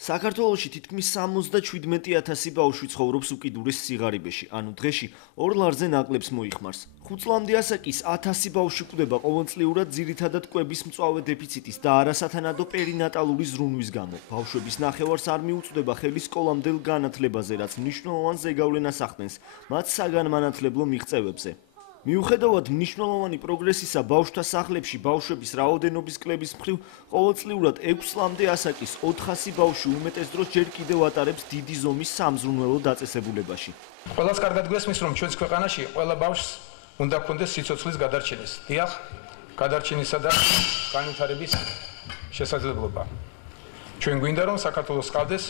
საქართველოში თითქმის 77,000 ბავშვი ცხოვრობს უკიდურეს სიღარიბეში, ანუ დღეში 2 ლარზე ნაკლებს მოიხმარს. 5 წლამდე ასაკის 1000 ბავშვი კვდება ყოველწლიურად ძირითადად კვების მწვავე დეფიციტის და არასათანადო პერინატალური ზრუნვის გამო. ბავშვების ნახევარს არ მიუწვდება ხელი სკოლამდელ განათლებაზე, რაც მნიშვნელოვან ზეგავლენას ახდენს მათ საგანმანათლებლო მიღწევებზე. მიუხედავად მნიშვნელოვანი პროგრესისა ბავშვთა სახლებში ბავშვების რაოდენობის კლების მხრივ ყოველწლიურად 6 წლამდე ასაკის 400 ბავშვი უმეტეს დროს ჯერ კიდევ ატარებს დიდი ზომის სამზრუნველო დაწესებულებაში. ყველას კარგად გვესმის, რომ ჩვენს ქვეყანაში ყველა ბავშვს უნდა ჰქონდეს სიცოცხლის გადარჩენის, დიახ, გადარჩენისა და განვითარების შესაძლებლობა. ჩვენ გვინდა, რომ საქართველოს ჰყავდეს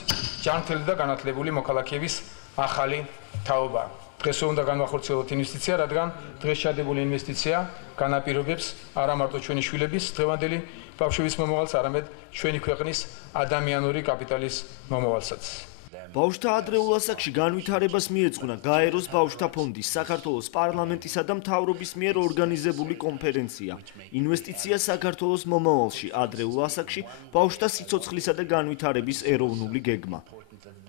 ჯანმრთელი და განათლებული მოქალაქეების ახალი თაობა. დღეს უნდა განვახორციელოთ ინვესტიცია, რადგან დღეს ჩადებული ინვესტიცია განაპირობებს არა მარტო ჩვენი შვილების დღევანდელი ბავშვების მომავალს, არამედ ჩვენი ქვეყნის ადამიანური კაპიტალის მომავალსაც. ბავშვთა ადრეულ ასაკში განვითარებას მიეძღვნა გაეროს ბავშვთა ფონდის, საქართველოს პარლამენტისა და მთავრობის მიერ ორგანიზებული კონფერენცია. ინვესტიცია საქართველოს მომავალში ადრეულ ასაკში ბავშვთა სიცოცხლისა და განვითარების ეროვნული გეგმა.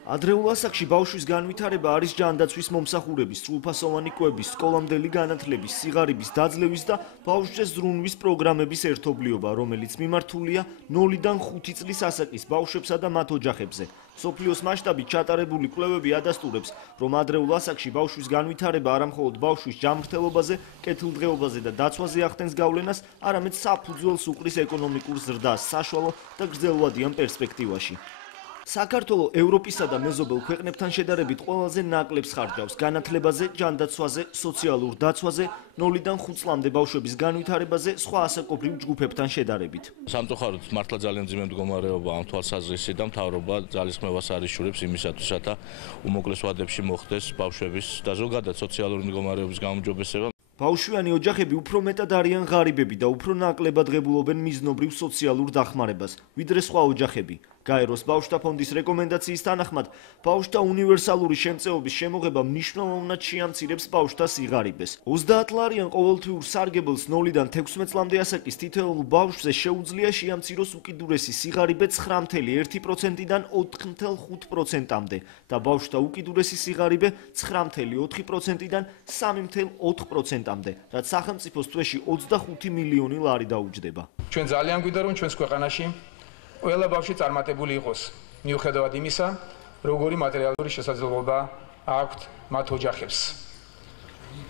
ადრეულ ასაკში ბავშვის განვითარება არის ჯანდაცვის მომსახურების, სრულფასოვანი კვების, სკოლამდელი განათლების, სიღარიბის დაძლევის და ბავშვზე ზრუნვის პროგრამების ერთობლიობა, რომელიც მიმართულია 0-დან 5 წლის ასაკის ბავშვებსა და მათ ოჯახებზე. მსოფლიოს მასშტაბით ჩატარებული კვლევები ადასტურებს, რომ ადრეულ ასაკში ბავშვის განვითარება არამხოლოდ ბავშვის ჯანმრთელობაზე, კეთილდღეობაზე და დაცვაზე ახდენს გავლენას, არამედ საფუძველს უყრის ეკონომიკურ ზრდას საშუალო და გრძელვადიან პერსპექტივაში. საქართველო ევროპისა და მეზობელ ქვეყნებთან შედარებით ყველაზე ნაკლებს ხარჯავს განათლებაზე, ჯანდაცვაზე, სოციალურ დაცვაზე, 0-დან 5 წლამდე ბავშვების განვითარებაზე სხვა ასაკობრივ ჯგუფებთან შედარებით. სამწუხაროდ მართლა ძალიან მძიმე მდგომარეობა ამ თვალსაზრისით და მთავრობა ძალისხმევას არიშურებს იმისათვის, რათა უმოკლეს ვადებში მოხდეს ბავშვების და ზოგადად სოციალური მდგომარეობის გაუმჯობესება. ბავშვიანი ოჯახები უფრო მეტად არიან ღარიბები და უფრო ნაკლებად ღებულობენ მიზნობრივ სოციალურ დახმარებას, ვიდრე სხვა ოჯახები. გაეროს ბავშვთა ფონდის რეკომენდაციის თანახმად, ბავშვთა უნივერსალური შემწეობის შემოღება მნიშვნელოვნად შეამცირებს ბავშვთა სიღარიბეს. 30 ლარიან ყოველთვიურ სარგებელს 0-დან 16 წლამდე ასაკის თითოეულ ბავშვზე შეუძლია შეამციროს უკიდურესი სიღარიბე 9.1%-დან 4.5%-მდე და ბავშვთა უკიდურესი სიღარიბე 9.4%-დან 3.4%-მდე, რაც სახელმწიფოს თვეში 25 მილიონი ლარი დაუჯდება. ჩვენ ძალიან გვინდა, რომ ჩვენს ქვეყანაში ყველა ბავშვი წარმატებული იყოს, მიუხედავად იმისა, როგორი მატერიალური შესაძლებლობა აქვთ მათ ოჯახებს.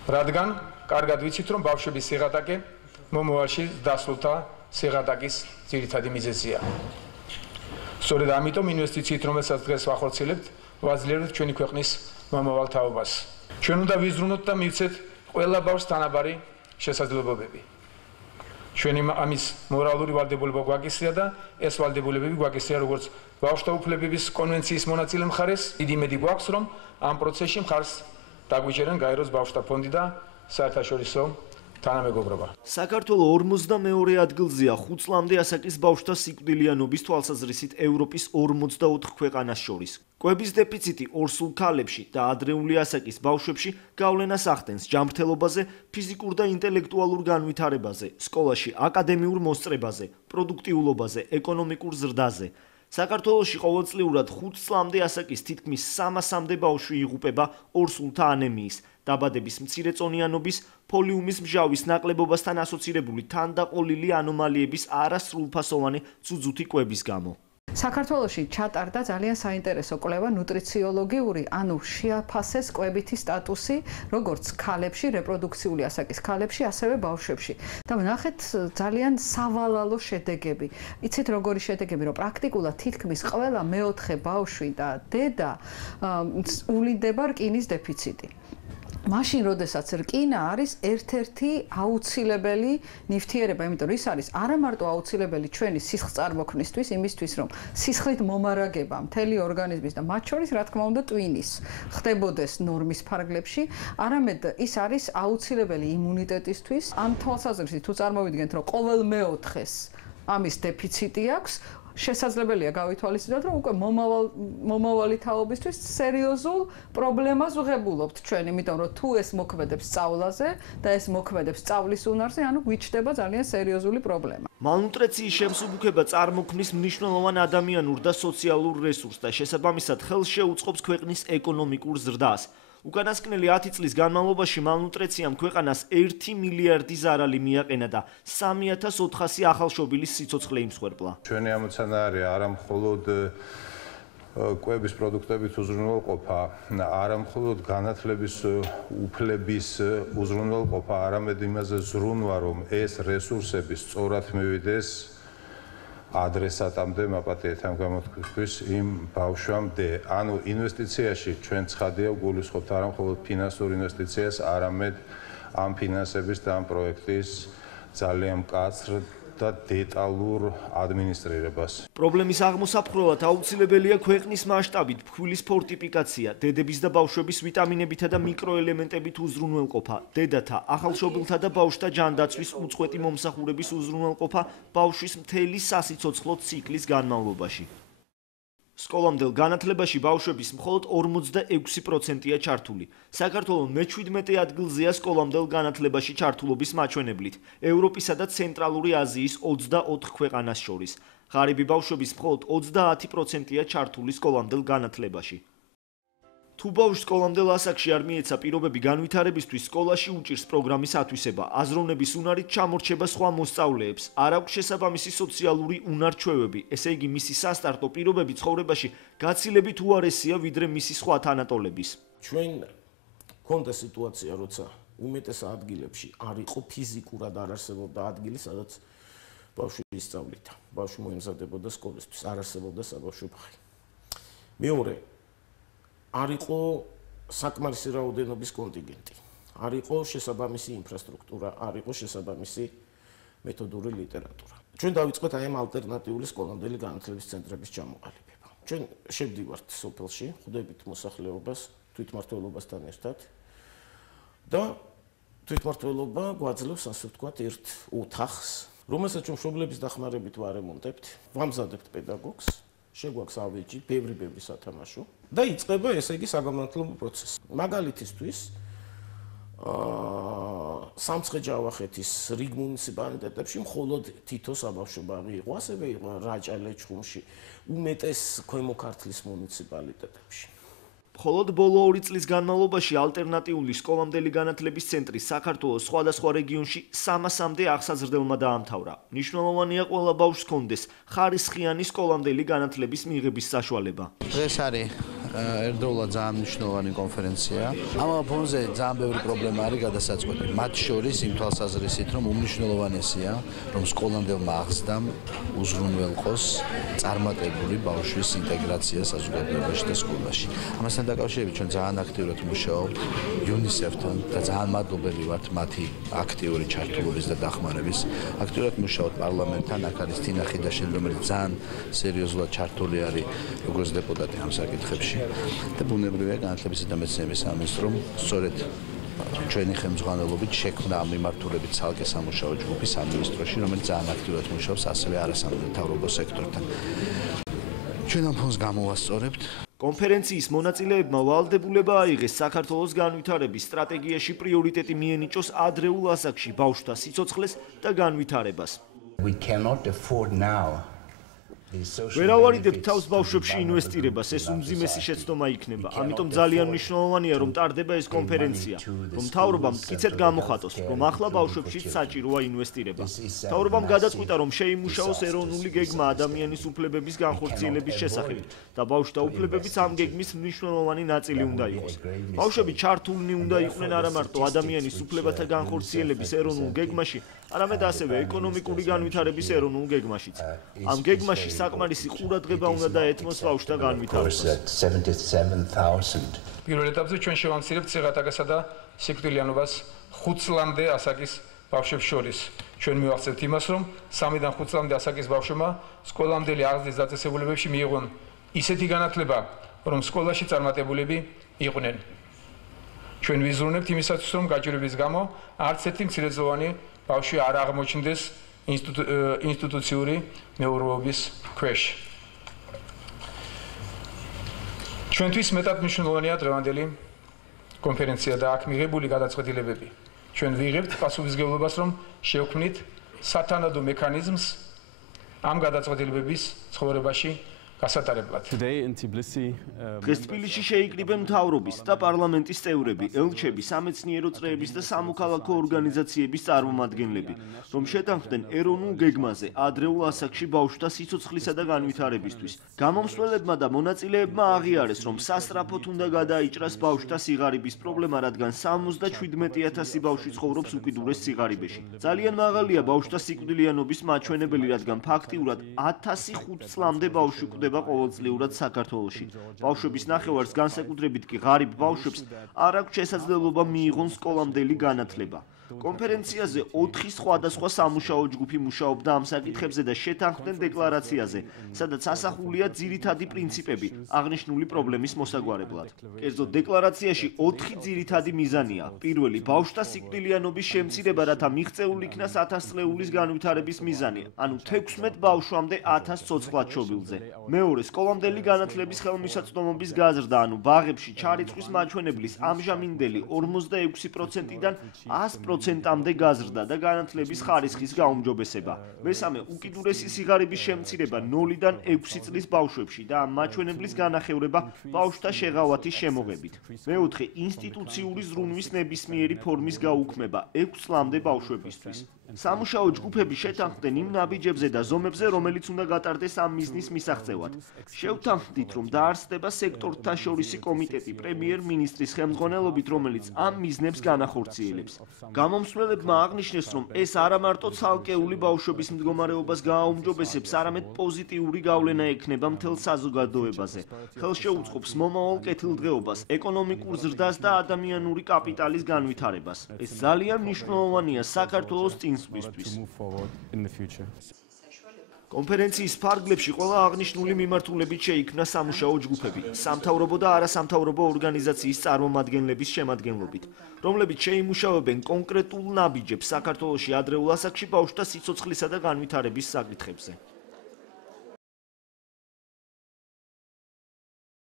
რადგან კარგად ვიცით, რომ ბავშვების სიღატაკე მომავალში დასრულთა სიღატაკის ძირითადი მიზეზია. სწორედ ამიტომ ინვესტიციით, რომელსაც დღეს ვახორციელებთ, ვაძლიერებთ ჩვენი ქვეყნის მომავალ თაობას. ჩვენ უნდა ვიზრუნოთ და მივცეთ ყველა ბავშვს თანაბარი შესაძლებლობები. ჩვენი ამის მორალური ვალდებულება გვაგისრია და ეს ვალდებულებები გვაგისრია როგორც ბავშვთა უფლებების კონვენციის მონაწილე მხარეს. დიდი იმედი გვაქვს, რომ ამ პროცესში მხარს დაგვიჭერენ გაეროს ბავშვთა ფონდი და საერთაშორისო თანამეგობრობა. საქართველო 42 ადგილზეა 5 წლამდე ასაკის ბავშვთა სიკვდილიანობის თვალსაზრისით ევროპის 44 ქვეყანას შორის. კვების დეფიციტი ორსულ ქალებში და ადრეული ასაკის ბავშვებში გავლენას ახდენს ჯანმრთელობაზე, ფიზიკურ და ინტელექტუალურ განვითარებაზე, სკოლაში აკადემიურ მოსწრებაზე, პროდუქტიულობაზე, ეკონომიკურ ზრდაზე. საქართველოში ყოველწლიურად 5 წლამდე ასაკის თითქმის 300-მდე ბავშვი იღუპება ორსულთა ანემიის, დაბადების მცირეწონიანობის, ფოლიუმის მჟავის ნაკლებობასთან ასოცირებული თანდაყოლილი ანომალიების არასრულფასოვანი ცუძუთი კვების გამო. საქართველოში ჩატარდა ძალიან საინტერესო კვლევა ნუტრიციოლოგიური, ანუ შეაფასეს კვებითი სტატუსი როგორც ქალებში, რეპროდუქციული ასაკის ქალებში, ასევე ბავშვებში. და ვნახეთ ძალიან სავალალო შედეგები. იცით როგორი შედეგები, რომ პრაქტიკულად თითქმის ყველა მეოთხე ბავშვი და დედა უვლინდება რკინის დეფიციტი. მაშინ, როდესაც რკინა არის ერთ-ერთი აუცილებელი ნივთიერება, იმიტომ რომ ის არის არა მარტო აუცილებელი ჩვენი სისხლწარმოქმნისთვის, იმისთვის, რომ სისხლით მომარაგება მთელი ორგანიზმის და მათ შორის, რა თქმა უნდა, ტვინის ხდებოდეს ნორმის ფარგლებში, არამედ ის არის აუცილებელი იმუნიტეტისთვის. ამ თვალსაზრისით თუ წარმოვიდგენთ, რომ ყოველ მეოთხეს ამის დეფიციტი აქვს, შესაძლებელია გავითვალისწინოთ, რომ უკვე მომავალი თაობისთვის სერიოზულ პრობლემას ვღებულობთ ჩვენ, იმიტომ რომ თუ ეს მოქმედებს სწავლაზე და ეს მოქმედებს სწავლის უნარზე, ანუ გვიჩნდება ძალიან სერიოზული პრობლემა. მალნუტრიციის შემსუბუქება წარმოქმნის მნიშვნელოვან ადამიანურ და სოციალურ რესურსს და შესაბამისად ხელს შეუწყობს ქვეყნის ეკონომიკურ ზრდას. უკანასკნელი 10 წლის განმავლობაში მალნუტრიციამ ქვეყანას 1 მილიარდი ზარალი მიაყენა და 3400 ახალშობილის სიცოცხლე იმსხვერპლა. ჩვენი ამოცანა არის არა მხოლოდ კვების პროდუქტებით უზრუნველყოფა, არა მხოლოდ განათლების უფლების უზრუნველყოფა, არამედ იმაზე ზრუნვა, რომ ეს რესურსები სწორად მივიდეს ადრესატამდე მაპატიეთან გამოთქმის იმ ბავშვამდე. ანუ ინვესტიციაში ჩვენ ცხადია გულისხმობთ არა მხოლოდ ფინანსურ ინვესტიციას, არამედ ამ ფინანსების და ამ პროექტის ძალიან მკაცრ და დეტალურ ადმინისტრირებას. პრობლემის აღმოსაფხვრელად აუცილებელია ქვეყნის მასშტაბით ფქვილის ფორტიფიკაცია, დედების და ბავშვების ვიტამინებითა და მიკროელემენტებით უზრუნველყოფა, დედათა, ახალშობილთა და ბავშვთა ჯანდაცვის უწყვეტი მომსახურების უზრუნველყოფა ბავშვის მთელი სასიცოცხლო ციკლის განმავლობაში. სკოლამდელ განათლებაში ბავშვების მხოლოდ 46%-ია ჩართული. საქართველოს მე-17 ადგილზეა სკოლამდელ განათლებაში ჩართულობის მაჩვენებლით, ევროპისა და ცენტრალური აზიის 24 ქვეყანას შორის. ღარიბი ბავშვების მხოლოდ 30%-ია ჩართული სკოლამდელ განათლებაში. თუ ბავშვს სკოლამდელ ასაკში არ მიეცა პირობები განვითარებისთვის, სკოლაში უჭირს პროგრამის ათვისება, აზროვნების უნარით ჩამორჩება სხვა მოსწავლეებს, არ აქვს შესაბამისი სოციალური უნარ-ჩვევები, ესე იგი მისი სასტარტო პირობები ცხოვრებაში გაცილებით უარესია ვიდრე მისი სხვა თანატოლების. ჩვენ გქონდა სიტუაცია, როცა უმეტეს ადგილებში არ იყო ფიზიკურად არ არსებობდა ადგილი, სადაც ბავშვი ისწავლიდა. ბავშვი მოემზადებოდა სკოლისთვის, არ არსებობდა საბავშვო ბაღი. მეორე არ იყო საკმარისი რაოდენობის კონტინგენტი, არ იყო შესაბამისი ინფრასტრუქტურა, არ იყო შესაბამისი მეთოდური ლიტერატურა. ჩვენ დავიწყეთ აი ამ ალტერნატიული სკოლამდელი განათლების ცენტრების ჩამოყალიბება. ჩვენ შევდივართ სოფელში, ხვდებით მოსახლეობას თვითმმართველობასთან ერთად და თვითმმართველობა გვაძლევს, ასე ვთქვათ, ერთ ოთახს, რომელსაც ჩვენ მშობლების დახმარებით ვარემონტებთ, ვამზადებთ პედაგოგს, შეგვაქვს ავეჯი, ბევრი სათამაშო და იწყება ესე იგი საგანმანათლებლო პროცესი. მაგალითისთვის სამცხე-ჯავახეთის რიგ მუნიციპალიტეტებში მხოლოდ თითო საბავშვო ბაღი იყო, ასევე იყო რაჭა-ლეჩხუმში, უმეტეს ქვემო ქართლის მუნიციპალიტეტებში. მხოლოდ ბოლო 2 წლის განმავლობაში ალტერნატიული სკოლამდელი განათლების ცენტრი საქართველოს სხვადასხვა რეგიონში 300-მდე აღსაზრდელმა დაამთავრა. მნიშვნელოვანია ყველა ბავშვს ჰქონდეს ხარისხიანი სკოლამდელი განათლების მიღების საშუალება. დღეს არის ერთდროულად ძალიან მნიშვნელოვანი კონფერენცია. ამ ფონზე ძალიან ბევრი პრობლემა არის გადასაწყვეტი. მათ შორის იმ თვალსაზრისით, რომ უმნიშვნელოვანესია, რომ სკოლამდელმა აღზრდამ უზრუნველყოს წარმატებული ბავშვის ინტეგრაცია საზოგადოებაში და სკოლაში. ამასთან დაკავშირებით ჩვენ ძალიან აქტიურად მუშაობთ UNICEF-თან და ძალიან მადლობელი ვართ მათი აქტიური ჩართულობის და დახმარების. აქტიურად მუშაობთ პარლამენტთან, აქ არის თინა ხიდაშელი, რომელიც ძალიან სერიოზულად ჩართული არის როგორც დეპუტატი ამ საკითხებში. და ბუნებრივია განათლებისა და მეცნიერების სამინისტრომ სწორედ ჩვენი ხელმძღვანელობით შექმნა ამ მიმართულებით ცალკე სამუშაო ჯგუფი სამინისტროში, რომელიც ძალიან აქტიურად მუშაობს ასევე არასამთავრობო სექტორთან. ჩვენ ამ ფონს გამოვასწორებთ. კონფერენციის მონაწილეებმა ვალდებულება აიღეს საქართველოს განვითარების სტრატეგიაში პრიორიტეტი მიენიჭოს ადრეულ ასაკში ბავშვთა სიცოცხლეს და განვითარებას. ვერ ავარიდებთ თავს ბავშვებში ინვესტირებას, ეს უმძიმესი შეცდომა იქნება. ამიტომ ძალიან მნიშვნელოვანია, რომ ტარდება ეს კონფერენცია, რომ მთავრობამ მტკიცედ გამოხატოს, რომ ახლა ბავშვებშიც საჭიროა ინვესტირება. მთავრობამ გადაწყვიტა, რომ შეიმუშაოს ეროვნული გეგმა ადამიანის უფლებების განხორციელების შესახებ და ბავშვთა უფლებებიც ამ გეგმის მნიშვნელოვანი ნაწილი უნდა იყოს. ბავშვები ჩართულნი უნდა იყვნენ არა მარტო ადამიანის უფლებათა განხორციელების ეროვნულ გეგმაში, არამედ ასევე ეკონომიკური განვითარების ეროვნულ გეგმაშიც. ამ გეგმაში საკმარისი ყურადღება უნდა დაეთმოს ბავშვთა განვითარებას. პირველ ეტაპზე ჩვენ შევამცირებთ ციხათაგასა და სიკვდილიანობას 5 წლამდე ასაკის ბავშვებს შორის. ჩვენ მივახცევთ იმას, რომ 3-დან 5 წლამდე ასაკის ბავშვებმა სკოლამდელი აღზრდის დაწესებულებებში მიიღონ ისეთი განათლება, რომ სკოლაში წარმატებულები იყვნენ. ჩვენ ვიზრუნებთ იმისათვის, რომ გაჭირვების გამო არც ერთი მცირეწლოვანი ბავშვი არ აღმოჩნდეს ინსტიტუციური მეურვეობის ქვეშ. ჩვენთვის მეტად მნიშვნელოვანია დღევანდელი კონფერენცია და აქ მიღებული გადაწყვეტილებები. ჩვენ ვიღებთ პასუხისმგებლობას, რომ შევქმნით სათანადო მექანიზმს ამ გადაწყვეტილებების ცხოვრებაში გასატარებლად. დღეს თბილისში შეიკრიბნენ მთავრობის და პარლამენტის წევრები, ელჩები, სამეცნიერო წრეების და სამოქალაქო ორგანიზაციების წარმომადგენლები, რომ შეთანხმდნენ ეროვნულ გეგმაზე ადრეულ ასაკში ბავშვთა სიცოცხლისა და განვითარებისთვის. გამომსვლელებმა და მონაწილეებმა აღიარეს, რომ სასწრაფოდ უნდა გადაიჭრას ბავშვთა სიღარიბის პრობლემა, რადგან 77,000 ბავშვი ცხოვრობს უკიდურეს სიღარიბეში. ძალიან მაღალია ბავშვთა სიკვდილიანობის მაჩვენებელი, რადგან ფაქტიურად 1500 წლამდე ბავშვი კვდება ყოველწლიურად საქართველოში. ბავშვების ნახევარს, განსაკუთრებით კი ღარიბ ბავშვებს, არ აქვს შესაძლებლობა მიიღონ სკოლამდელი განათლება. კონფერენციაზე 4 სხვადასხვა სამუშაო ჯგუფი მუშაობდა ამ საკითხებზე და შეთანხმდნენ დეკლარაციაზე, სადაც ასახულია ძირითადი პრინციპები აღნიშნული პრობლემის მოსაგვარებლად. კერძოდ, დეკლარაციაში 4 ძირითადი მიზანია. პირველი, ბავშვთა სიკვდილიანობის შემცირება, რათა მიღწეულ იქნას 1000 წლეულის განვითარების მიზანი, ანუ 16 ბავშვამდე 1000 ცოცხლად შობილზე. მეორე, სკოლამდელი განათლების ხელმისაწვდომობის გაზრდა, ანუ ბაღებში ჩარიცხვის მაჩვენებლის ამჟამინდელი 46%-დან 100%-მდე გაზრდა და განათლების ხარისხის გაუმჯობესება. მესამე, უკიდურესი სიღარიბის შემცირება 0-დან 6 წლის ბავშვებში და ამ მაჩვენებლის განახევრება ბავშვთა შეღავათის შემოღებით. მეოთხე, ინსტიტუციური ზრუნვის ნებისმიერი ფორმის გაუქმება 6 წლამდე ბავშვებისთვის. სამუშაო ჯგუფები შეთანხმდნენ იმ ნაბიჯებზე და ზომებზე, რომელიც უნდა გატარდეს ამ მიზნის მისაღწევად. შევთანხმდით, რომ დაარსდება სექტორთა შორისი კომიტეტი პრემიერ-მინისტრის ხელმძღვანელობით, რომელიც ამ მიზნებს განახორციელებს. გამომსვლელებმა აღნიშნეს, რომ ეს არა მარტო ცალკეული ბავშვების მდგომარეობას გააუმჯობესებს, არამედ პოზიტიური გავლენა ექნება მთელ საზოგადოებაზე. ხელშეუწყობს მომავალ კეთილდღეობას, ეკონომიკურ ზრდას და ადამიანური კაპიტალის განვითარებას. ეს ძალიან მნიშვნელოვანია საქართველოს წინსვლისთვის. კონფერენციის ფარგლებში ყველა აღნიშნული მიმართულებით შეიქმნა სამუშაო ჯგუფები, სამთავრობო და არასამთავრობო ორგანიზაციის წარმომადგენლების შემადგენლობით, რომლებიც შეიმუშავებენ კონკრეტულ ნაბიჯებს საქართველოში ადრეულ ასაკში ბავშვთა სიცოცხლისა და განვითარების საკითხებზე.